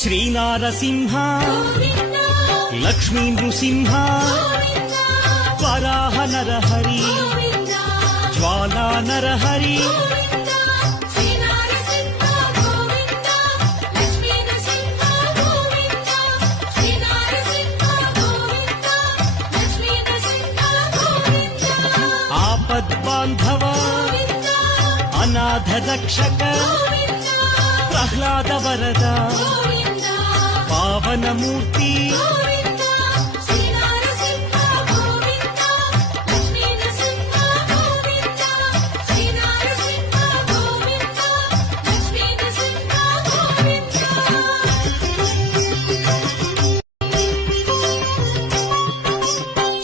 శ్రీనారసింహ లక్ష్మీ నృసింహ వరాహ నరహరి జ్వాలా నరహరి ఆపద్బాంధవ అనాథ రక్షక ప్రహ్లాద వరద పావనమూర్తి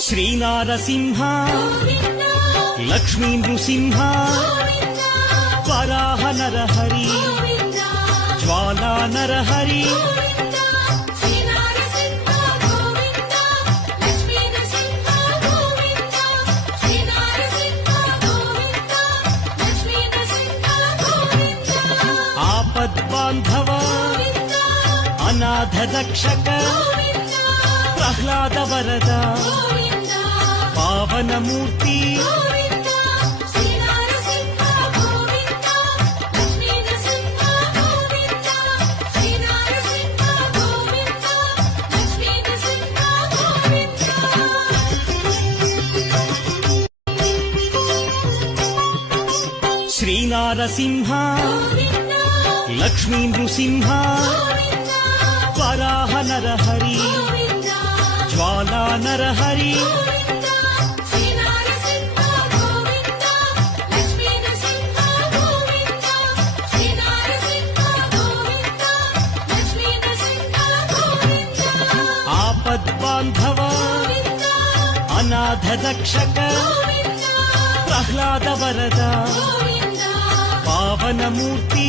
శ్రీనారసింహ లక్ష్మీ నృసింహ వరాహ నరహరి జ్వాలా నరహరి ఆపద్బాంధవ అనాథ రక్షక ప్రహ్లాద వరద పావనమూర్తి శ్రీనారసింహ లక్ష్మీ నృసింహ వరాహ నరహరి జ్వాలా నరహరి ఆపద్బాంధవ అనాథ రక్షక ప్రహ్లాద వరద పావనమూర్తి